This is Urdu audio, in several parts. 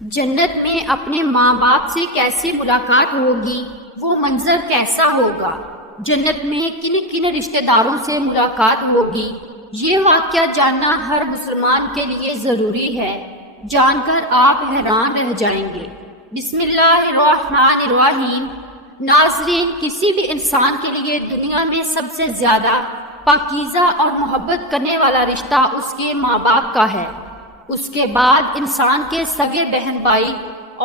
جنت میں اپنے ماں باپ سے کیسے ملاقات ہوگی، وہ منظر کیسا ہوگا، جنت میں کن کن رشتہ داروں سے ملاقات ہوگی، یہ واقعہ جاننا ہر مسلمان کے لیے ضروری ہے۔ جان کر آپ حیران رہ جائیں گے۔ بسم اللہ الرحمن الرحیم۔ ناظرین، کسی بھی انسان کے لیے دنیا میں سب سے زیادہ پاکیزہ اور محبت کرنے والا رشتہ اس کے ماں باپ کا ہے۔ اس کے بعد انسان کے سگے بہن بھائی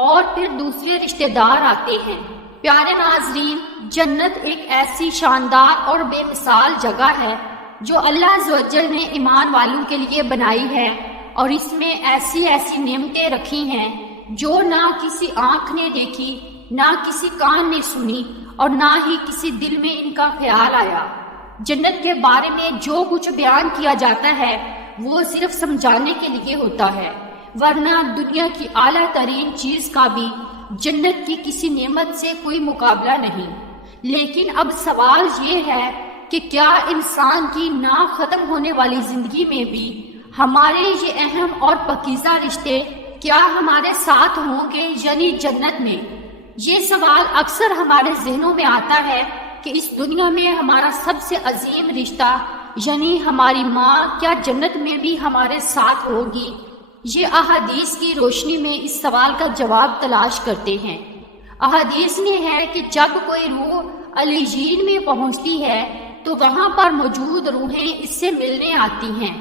اور پھر دوسرے رشتہ دار آتے ہیں۔ پیارے ناظرین، جنت ایک ایسی شاندار اور بے مثال جگہ ہے جو اللہ عز و جل نے ایمان والوں کے لیے بنائی ہے، اور اس میں ایسی ایسی نعمتیں رکھی ہیں جو نہ کسی آنکھ نے دیکھی، نہ کسی کان نے سنی، اور نہ ہی کسی دل میں ان کا خیال آیا۔ جنت کے بارے میں جو کچھ بیان کیا جاتا ہے وہ صرف سمجھانے کے لیے ہوتا ہے، ورنہ دنیا کی اعلیٰ ترین چیز کا بھی جنت کی کسی نعمت سے کوئی مقابلہ نہیں۔ لیکن اب سوال یہ ہے کہ کیا انسان کی نہ ختم ہونے والی زندگی میں بھی ہمارے یہ اہم اور پاکیزہ رشتے کیا ہمارے ساتھ ہوں گے، یعنی جنت میں؟ یہ سوال اکثر ہمارے ذہنوں میں آتا ہے کہ اس دنیا میں ہمارا سب سے عظیم رشتہ یعنی ہماری ماں کیا جنت میں بھی ہمارے ساتھ ہوگی؟ یہ احادیث کی روشنی میں اس سوال کا جواب تلاش کرتے ہیں۔ احادیث میں ہے کہ جب کوئی روح علیین میں پہنچتی ہے تو وہاں پر موجود روحیں اس سے ملنے آتی ہیں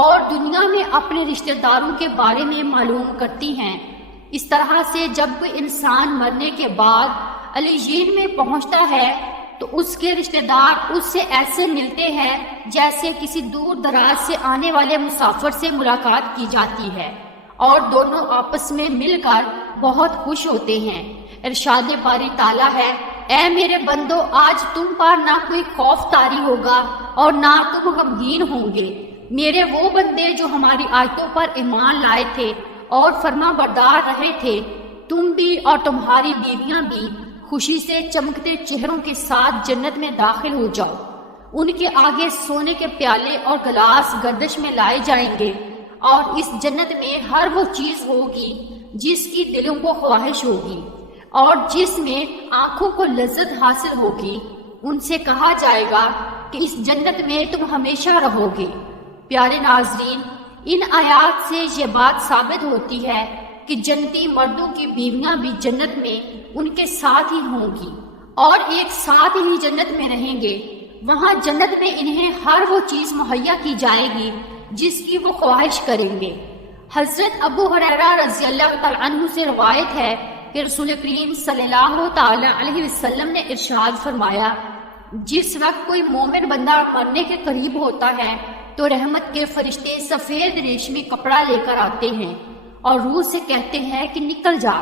اور دنیا میں اپنے رشتہ داروں کے بارے میں معلوم کرتی ہیں۔ اس طرح سے جب کوئی انسان مرنے کے بعد علیین میں پہنچتا ہے تو اس کے رشتہ دار اس سے ایسے ملتے ہیں جیسے کسی دور دراز سے آنے والے مسافر سے ملاقات کی جاتی ہے، اور دونوں آپس میں مل کر بہت خوش ہوتے ہیں۔ ارشاد باری تعالیٰ ہے، اے میرے بندو، آج تم پر نہ کوئی خوف طاری ہوگا اور نہ تم غمگین ہوں گے۔ میرے وہ بندے جو ہماری آیتوں پر ایمان لائے تھے اور فرما بردار رہے تھے، تم بھی اور تمہاری بیویاں بھی خوشی سے چمکتے چہروں کے ساتھ جنت میں داخل ہو جاؤ۔ ان کے آگے سونے کے پیالے اور گلاس گردش میں لائے جائیں گے، اور اس جنت میں ہر وہ چیز ہوگی جس کی دلوں کو خواہش ہوگی اور جس میں آنکھوں کو لذت حاصل ہوگی۔ ان سے کہا جائے گا کہ اس جنت میں تم ہمیشہ رہو گے۔ پیارے ناظرین، ان آیات سے یہ بات ثابت ہوتی ہے کہ جنتی مردوں کی بیویاں بھی جنت میں ان کے ساتھ ہی ہوں گی اور ایک ساتھ ہی جنت میں رہیں گے۔ وہاں جنت میں انہیں ہر وہ چیز مہیا کی جائے گی جس کی وہ خواہش کریں گے۔ حضرت ابو ہریرہ رضی اللہ تعالیٰ عنہ سے روایت ہے کہ رسول کریم صلی اللہ تعالی علیہ وسلم نے ارشاد فرمایا، جس وقت کوئی مومن بندہ مرنے کے قریب ہوتا ہے تو رحمت کے فرشتے سفید ریشمی کپڑا لے کر آتے ہیں اور روح سے کہتے ہیں کہ نکل جا،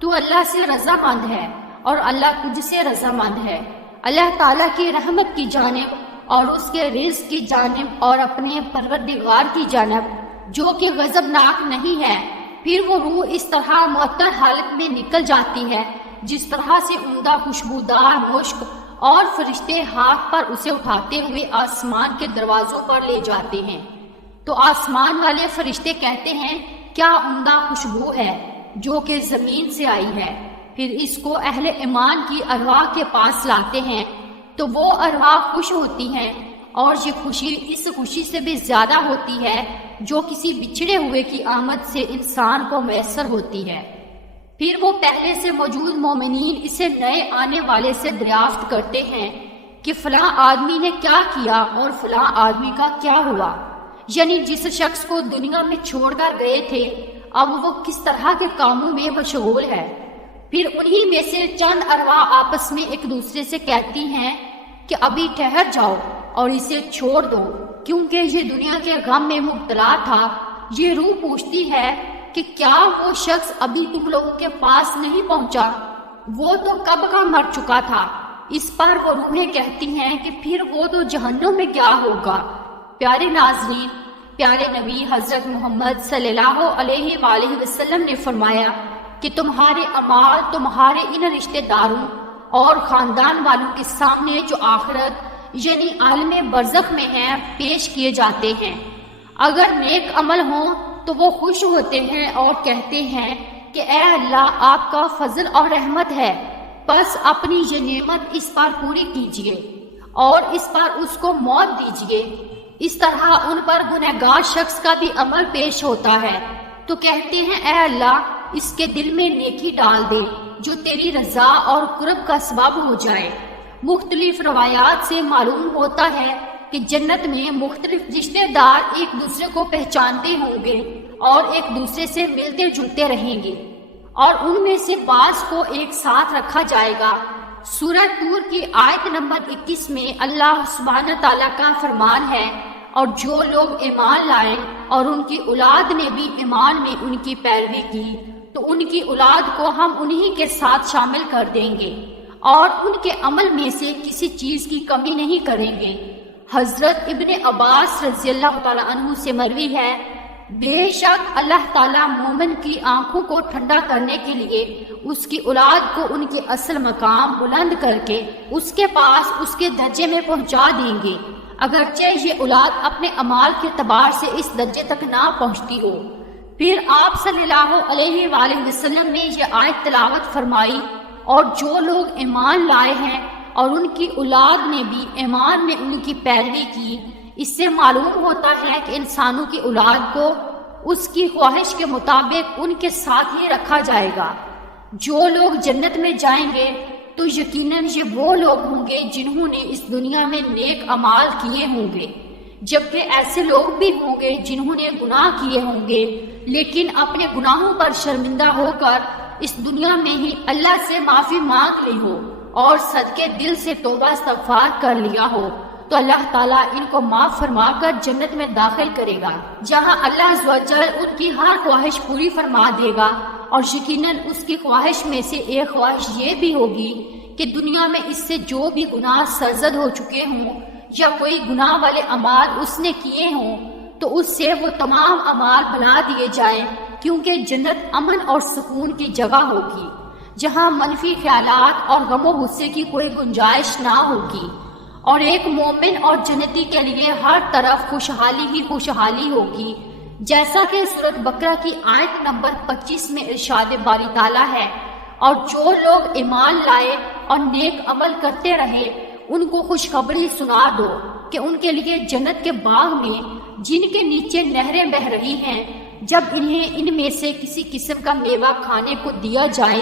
تو اللہ سے رضا مند ہے اور اللہ تجھ سے رضا مند ہے، اللہ تعالیٰ کی رحمت کی جانب اور اس کے رزق کی جانب اور اپنے پروردگار کی جانب جو کہ غضبناک نہیں ہے۔ پھر وہ روح اس طرح معطل حالت میں نکل جاتی ہے جس طرح سے عمدہ خوشبودار مشک، اور فرشتے ہاتھ پر اسے اٹھاتے ہوئے آسمان کے دروازوں پر لے جاتے ہیں۔ تو آسمان والے فرشتے کہتے ہیں، کیا عمدہ خوشبو ہے جو کہ زمین سے آئی ہے۔ پھر اس کو اہل ایمان کی ارواح کے پاس لاتے ہیں تو وہ ارواح خوش ہوتی ہیں، اور یہ خوشی اس خوشی سے بھی زیادہ ہوتی ہے جو کسی بچھڑے ہوئے کی آمد سے انسان کو میسر ہوتی ہے۔ پھر وہ پہلے سے موجود مومنین اسے نئے آنے والے سے دریافت کرتے ہیں کہ فلاں آدمی نے کیا کیا اور فلاں آدمی کا کیا ہوا، یعنی جس شخص کو دنیا میں چھوڑ کر گئے تھے اب وہ کس طرح کے کاموں میں مشغول ہے۔ پھر انہی میں سے چند ارواح آپس میں ایک دوسرے سے کہتی ہیں کہ ابھی ٹھہر جاؤ اور اسے چھوڑ دو، کیونکہ یہ دنیا کے غم میں مبتلا تھا۔ یہ روح پوچھتی ہے کہ کیا وہ شخص ابھی تم لوگوں کے پاس نہیں پہنچا؟ وہ تو کب کا مر چکا تھا۔ اس پر وہ روحیں کہتی ہیں کہ پھر وہ تو جہنم میں کیا ہوگا۔ پیارے ناظرین، پیارے نبی حضرت محمد صلی اللہ علیہ وآلہ وسلم نے فرمایا کہ تمہارے اعمال تمہارے ان رشتہ داروں اور خاندان والوں کے سامنے جو آخرت یعنی عالم برزخ میں ہیں پیش کیے جاتے ہیں۔ اگر نیک عمل ہوں تو وہ خوش ہوتے ہیں اور کہتے ہیں کہ اے اللہ آپ کا فضل اور رحمت ہے، بس اپنی یہ نعمت اس پر پوری کیجیے اور اس پر اس کو موت دیجیے۔ اس طرح ان پر گنہگار شخص کا بھی عمل پیش ہوتا ہے تو کہتے ہیں اے اللہ اس کے دل میں نیکی ڈال دے جو تیری رضا اور قرب کا سبب ہو جائے۔ مختلف روایات سے معلوم ہوتا ہے کہ جنت میں مختلف رشتہ دار ایک دوسرے کو پہچانتے ہوں گے اور ایک دوسرے سے ملتے جلتے رہیں گے، اور ان میں سے بعض کو ایک ساتھ رکھا جائے گا۔ سورہ طور کی آیت نمبر 21 میں اللہ سبحانہ تعالیٰ کا فرمان ہے، اور جو لوگ ایمان لائے اور ان کی اولاد نے بھی ایمان میں ان کی پیروی کی تو ان کی اولاد کو ہم انہی کے ساتھ شامل کر دیں گے اور ان کے عمل میں سے کسی چیز کی کمی نہیں کریں گے۔ حضرت ابن عباس رضی اللہ تعالیٰ عنہ سے مروی ہے، بے شک اللہ تعالیٰ مومن کی آنکھوں کو ٹھنڈا کرنے کے لیے اس کی اولاد کو ان کے اصل مقام بلند کر کے اس کے پاس اس کے درجے میں پہنچا دیں گے، اگرچہ یہ اولاد اپنے اعمال کے اعتبار سے اس درجے تک نہ پہنچتی ہو۔ پھر آپ صلی اللہ علیہ وآلہ وسلم نے یہ آیت تلاوت فرمائی، اور جو لوگ ایمان لائے ہیں اور ان کی اولاد نے بھی ایمان میں ان کی پیروی کی، اس سے معلوم ہوتا ہے کہ انسانوں کی اولاد کو اس کی خواہش کے مطابق ان کے ساتھ ہی رکھا جائے گا۔ جو لوگ جنت میں جائیں گے تو یقیناً یہ وہ لوگ ہوں گے جنہوں نے اس دنیا میں نیک اعمال کیے ہوں گے، جبکہ ایسے لوگ بھی ہوں گے جنہوں نے گناہ کیے ہوں گے لیکن اپنے گناہوں پر شرمندہ ہو کر اس دنیا میں ہی اللہ سے معافی مانگ لی ہو اور صدقے دل سے توبہ استغفار کر لیا ہو، تو اللہ تعالیٰ ان کو معاف فرما کر جنت میں داخل کرے گا، جہاں اللہ عز و جل ان کی ہر خواہش پوری فرما دے گا۔ اور یقیناً اس کی خواہش میں سے ایک خواہش یہ بھی ہوگی کہ دنیا میں اس سے جو بھی گناہ سرزد ہو چکے ہوں یا کوئی گناہ والے اعمال اس نے کیے ہوں تو اس سے وہ تمام اعمال بنا دیے جائیں، کیونکہ جنت امن اور سکون کی جگہ ہوگی جہاں منفی خیالات اور غم و غصے کی کوئی گنجائش نہ ہوگی، اور ایک مومن اور جنتی کے لیے ہر طرف خوشحالی ہی خوشحالی ہوگی، جیسا کہ سورۃ بقرہ کی آیت نمبر 25 میں ارشاد باری تعالیٰ ہے، اور جو لوگ ایمان لائے اور نیک عمل کرتے رہے ان کو خوشخبری سنا دو کہ ان کے لیے جنت کے باغ میں جن کے نیچے نہریں بہہ رہی ہیں، جب انہیں ان میں سے کسی قسم کا میوہ کھانے کو دیا جائے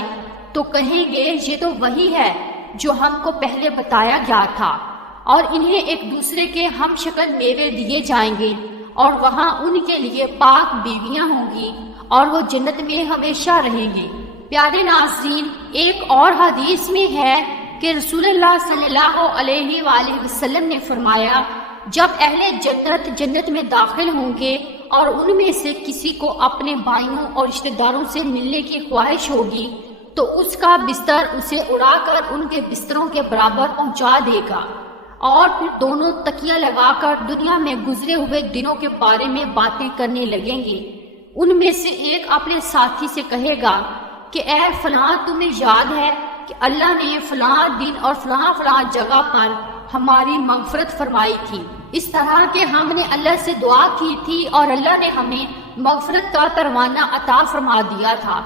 تو کہیں گے یہ تو وہی ہے جو ہم کو پہلے بتایا گیا تھا، اور انہیں ایک دوسرے کے ہم شکل میوے دیے جائیں گے، اور وہاں ان کے لیے پاک بیویاں ہوں گی اور وہ جنت میں ہمیشہ رہیں گے۔ پیارے ناظرین، ایک اور حدیث میں ہے کہ رسول اللہ صلی اللہ علیہ وآلہ وسلم نے فرمایا، جب اہل جنت جنت میں داخل ہوں گے اور ان میں سے کسی کو اپنے بھائیوں اور رشتہ داروں سے ملنے کی خواہش ہوگی تو اس کا بستر اسے اڑا کر ان کے بستروں کے برابر پہنچا دے گا، اور پھر دونوں تکیہ لگا کر دنیا میں گزرے ہوئے دنوں کے بارے میں باتیں کرنے لگیں گے۔ ان میں سے ایک اپنے ساتھی سے کہے گا کہ اے فلاں، تمہیں یاد ہے کہ اللہ نے فلاں دن اور فلاں فلاں جگہ پر ہماری مغفرت فرمائی تھی، اس طرح کہ ہم نے اللہ سے دعا کی تھی اور اللہ نے ہمیں مغفرت کا پروانہ عطا فرما دیا تھا۔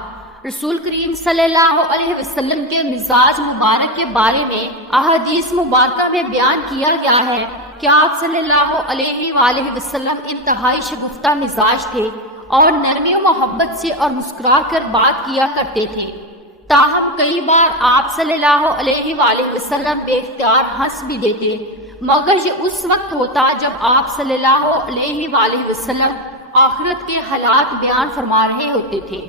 رسول کریم صلی اللہ علیہ وسلم کے مزاج مبارک کے بارے میں احادیث مبارکہ میں بیان کیا گیا ہے کہ آپ صلی اللہ علیہ وآلہ وسلم انتہائی شگفتہ مزاج تھے اور نرمی و محبت سے اور مسکرا کر بات کیا کرتے تھے، تاہم کئی بار آپ صلی اللہ علیہ وآلہ وسلم بے اختیار ہنس بھی دیتے، مگر یہ اس وقت ہوتا جب آپ صلی اللہ علیہ وآلہ وسلم آخرت کے حالات بیان فرما رہے ہوتے تھے۔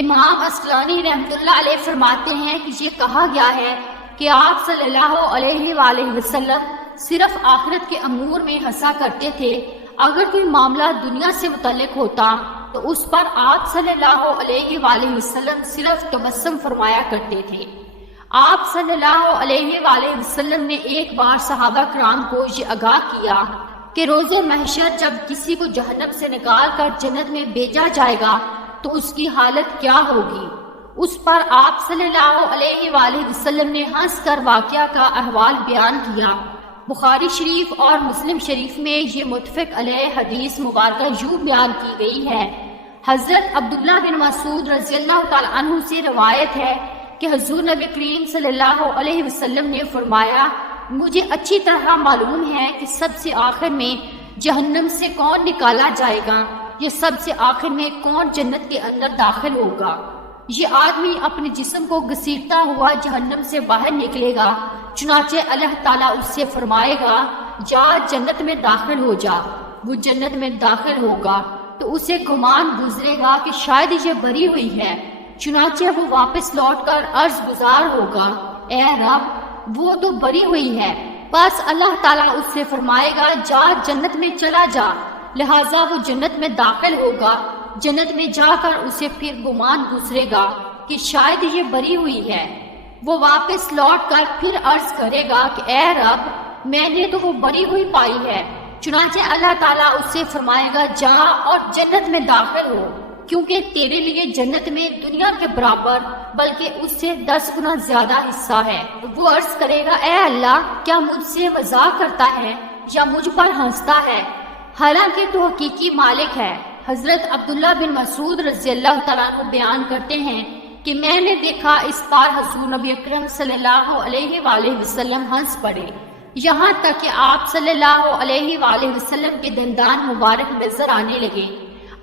امام عسقلانی رحمۃ اللہ علیہ فرماتے ہیں کہ یہ کہا گیا ہے کہ آپ صلی اللہ علیہ وآلہ وسلم صرف آخرت کے امور میں ہنسا کرتے تھے، اگر کوئی معاملہ دنیا سے متعلق ہوتا تو اس پر آپ صلی اللہ علیہ وآلہ وسلم صرف تبسم فرمایا کرتے تھے۔ آپ صلی اللہ علیہ وآلہ وسلم نے ایک بار صحابہ کرام کو یہ آگاہ کیا کہ روز محشر جب کسی کو جہنم سے نکال کر جنت میں بھیجا جائے گا تو اس کی حالت کیا ہوگی۔ اس پر آپ صلی اللہ علیہ وآلہ وسلم نے ہنس کر واقعہ کا احوال بیان کیا۔ بخاری شریف اور مسلم شریف میں یہ متفق علیہ حدیث مبارکہ یوں بیان کی گئی ہے، حضرت عبداللہ بن مسعود رضی اللہ تعالیٰ عنہ سے روایت ہے کہ حضور نبی کریم صلی اللہ علیہ وسلم نے فرمایا، مجھے اچھی طرح معلوم ہے کہ سب سے آخر میں جہنم سے کون نکالا جائے گا، یہ سب سے آخر میں کون جنت کے اندر داخل ہوگا۔ یہ آدمی اپنے جسم کو گھسیٹتا ہوا جہنم سے باہر نکلے گا، چنانچہ اللہ تعالیٰ اس سے فرمائے گا، جا جنت میں داخل ہو جا۔ وہ جنت میں داخل ہوگا تو اسے گمان گزرے گا کہ شاید یہ بری ہوئی ہے، چنانچہ وہ واپس لوٹ کر عرض گزار ہوگا، اے رب وہ تو بری ہوئی ہے۔ بس اللہ تعالیٰ اس سے فرمائے گا، جا جنت میں چلا جا۔ لہٰذا وہ جنت میں داخل ہوگا۔ جنت میں جا کر اسے پھر گمان گزرے گا کہ شاید یہ بری ہوئی ہے۔ وہ واپس لوٹ کر پھر عرض کرے گا کہ اے رب میں نے تو وہ بری ہوئی پائی ہے۔ چنانچہ اللہ تعالیٰ اس سے فرمائے گا، جا اور جنت میں داخل ہو، کیونکہ تیرے لیے جنت میں دنیا کے برابر بلکہ اس سے 10 گنا زیادہ حصہ ہے۔ وہ عرض کرے گا، اے اللہ کیا مجھ سے مذاق کرتا ہے یا مجھ پر ہنستا ہے، حالانکہ تو حقیقی مالک ہے۔ حضرت عبداللہ بن مسعود رضی اللہ تعالیٰ عنہ بیان کرتے ہیں کہ میں نے دیکھا اس بار حضور نبی اکرم صلی اللہ علیہ وآلہ وسلم ہنس پڑے، یہاں تک کہ آپ صلی اللہ علیہ وآلہ وسلم کے دندان مبارک نظر آنے لگے۔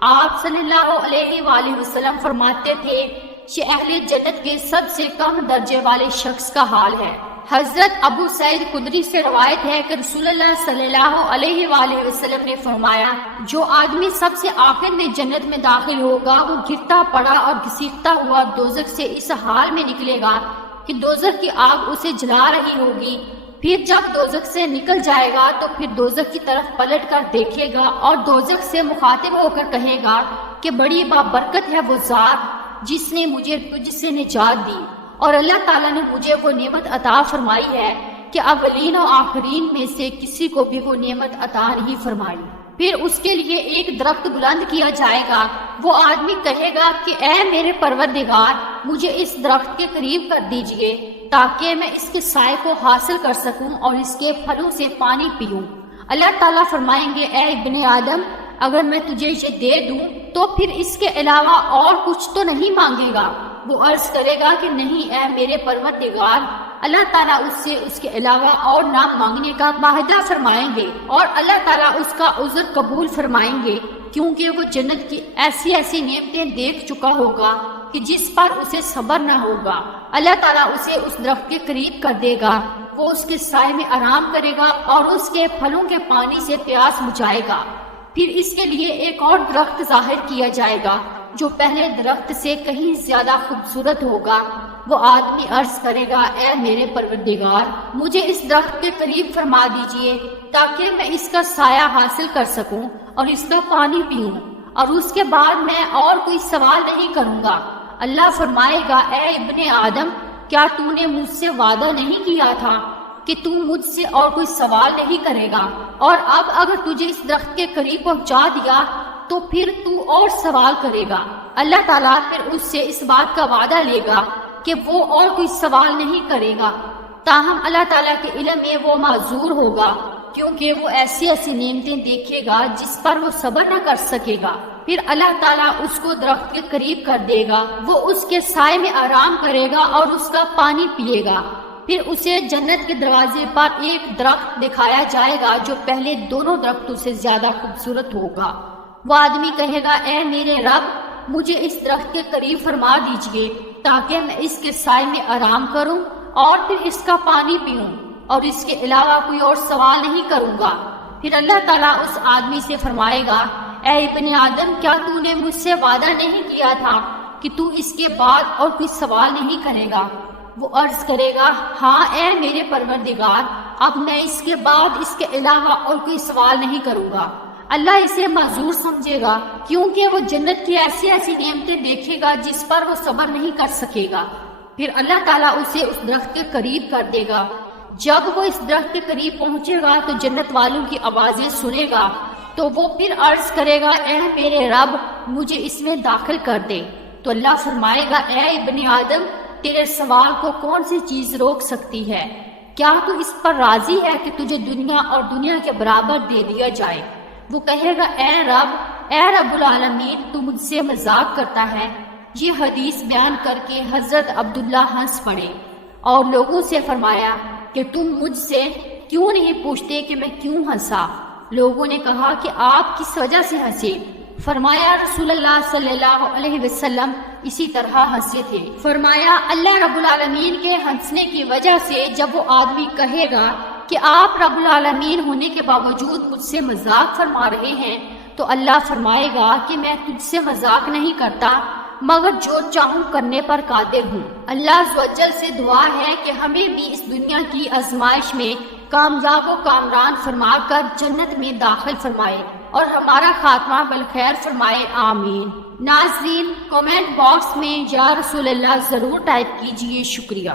آپ صلی اللہ علیہ وآلہ وسلم فرماتے تھے کہ اہل جنت کے سب سے کم درجے والے شخص کا حال ہے۔ حضرت ابو سعید خدری سے روایت ہے کہ رسول اللہ صلی اللہ علیہ وآلہ وسلم نے فرمایا، جو آدمی سب سے آخر میں جنت میں داخل ہوگا وہ گرتا پڑا اور گھسیٹتا ہوا دوزخ سے اس حال میں نکلے گا کہ دوزخ کی آگ اسے جلا رہی ہوگی۔ پھر جب دوزخ سے نکل جائے گا تو پھر دوزخ کی طرف پلٹ کر دیکھے گا اور دوزخ سے مخاطب ہو کر کہے گا کہ بڑی بابرکت ہے وہ ذات جس نے مجھے تجھ سے نجات دی، اور اللہ تعالیٰ نے مجھے وہ نعمت عطا فرمائی ہے کہ اولین و آخرین میں سے کسی کو بھی وہ نعمت عطا نہیں فرمائی۔ پھر اس کے لیے ایک درخت بلند کیا جائے گا، وہ آدمی کہے گا کہ اے میرے پروردگار مجھے اس درخت کے قریب کر دیجئے تاکہ میں اس کے سائے کو حاصل کر سکوں اور اس کے پھلوں سے پانی پیوں۔ اللہ تعالیٰ فرمائیں گے، اے ابن آدم اگر میں تجھے یہ دے دوں تو پھر اس کے علاوہ اور کچھ تو نہیں مانگے گا؟ وہ عرض کرے گا کہ نہیں اے میرے پروردگار۔ اللہ تعالیٰ اس سے اس کے علاوہ اور نہ مانگنے کا معاہدہ فرمائیں گے اور اللہ تعالیٰ اس کا عذر قبول فرمائیں گے، کیونکہ وہ جنت کی ایسی ایسی نعمتیں دیکھ چکا ہوگا کہ جس پر اسے صبر نہ ہوگا۔ اللہ تعالیٰ اسے اس درخت کے قریب کر دے گا، وہ اس کے سائے میں آرام کرے گا اور اس کے پھلوں کے پانی سے پیاس بجھائے گا۔ پھر اس کے لیے ایک اور درخت ظاہر کیا جائے گا جو پہلے درخت سے کہیں زیادہ خوبصورت ہوگا۔ وہ آدمی عرض کرے گا، اے میرے پروردگار مجھے اس درخت کے قریب فرما دیجئے تاکہ میں اس کا سایہ حاصل کر سکوں اور اس کا پانی پیوں، اور اس کے بعد میں اور کوئی سوال نہیں کروں گا۔ اللہ فرمائے گا، اے ابن آدم کیا تو نے مجھ سے وعدہ نہیں کیا تھا کہ تو مجھ سے اور کوئی سوال نہیں کرے گا؟ اور اب اگر تجھے اس درخت کے قریب پہنچا دیا تو پھر تو اور سوال کرے گا۔ اللہ تعالیٰ پھر اس سے اس بات کا وعدہ لے گا کہ وہ اور کوئی سوال نہیں کرے گا، تاہم اللہ تعالیٰ کے علم میں وہ معذور ہوگا، کیونکہ وہ ایسی ایسی نعمتیں دیکھے گا جس پر وہ صبر نہ کر سکے گا۔ پھر اللہ تعالیٰ اس کو درخت کے قریب کر دے گا، وہ اس کے سائے میں آرام کرے گا اور اس کا پانی پیے گا۔ پھر اسے جنت کے دروازے پر ایک درخت دکھایا جائے گا جو پہلے دونوں درختوں سے زیادہ خوبصورت ہوگا۔ وہ آدمی کہے گا، اے میرے رب مجھے اس درخت کے قریب فرما دیجئے تاکہ میں اس کے سائے میں آرام کروں اور پھر اس کا پانی پیوں اور اس کے علاوہ کوئی اور سوال نہیں کروں گا۔ پھر اللہ تعالیٰ اس آدمی سے فرمائے گا، اے ابن آدم کیا تو نے مجھ سے وعدہ نہیں کیا تھا کہ تو اس کے بعد اور کوئی سوال نہیں کرے گا؟ وہ عرض کرے گا، ہاں اے میرے پروردگار اب میں اس کے بعد اس کے علاوہ اور کوئی سوال نہیں کروں گا۔ اللہ اسے معذور سمجھے گا، کیونکہ وہ جنت کی ایسی ایسی نعمتیں دیکھے گا جس پر وہ صبر نہیں کر سکے گا۔ پھر اللہ تعالیٰ اسے اس درخت کے قریب کر دے گا۔ جب وہ اس درخت کے قریب پہنچے گا تو جنت والوں کی آوازیں سنے گا، تو وہ پھر عرض کرے گا، اے میرے رب مجھے اس میں داخل کر دے۔ تو اللہ فرمائے گا، اے ابن آدم تیرے سوال کو کون سی چیز روک سکتی ہے؟ کیا تو اس پر راضی ہے کہ تجھے دنیا اور دنیا کے برابر دے دیا جائے؟ وہ کہے گا، اے رب اے رب العالمین تو مجھ سے مذاق کرتا ہے۔ یہ حدیث بیان کر کے حضرت عبداللہ ہنس پڑے اور لوگوں سے فرمایا کہ تم مجھ سے کیوں نہیں پوچھتے کہ میں کیوں ہنسا؟ لوگوں نے کہا کہ آپ کس وجہ سے ہنسے؟ فرمایا رسول اللہ صلی اللہ علیہ وسلم اسی طرح ہنسے تھے۔ فرمایا اللہ رب العالمین کے ہنسنے کی وجہ سے جب وہ آدمی کہے گا کہ آپ رب العالمین ہونے کے باوجود مجھ سے مذاق فرما رہے ہیں، تو اللہ فرمائے گا کہ میں تجھ سے مذاق نہیں کرتا مگر جو چاہوں کرنے پر قادر ہوں۔ اللہ عز و جل سے دعا ہے کہ ہمیں بھی اس دنیا کی آزمائش میں کامیاب و کامران فرما کر جنت میں داخل فرمائے اور ہمارا خاتمہ بالخیر فرمائے، آمین۔ ناظرین، کمنٹ باکس میں یا رسول اللہ ضرور ٹائپ کیجئے۔ شکریہ۔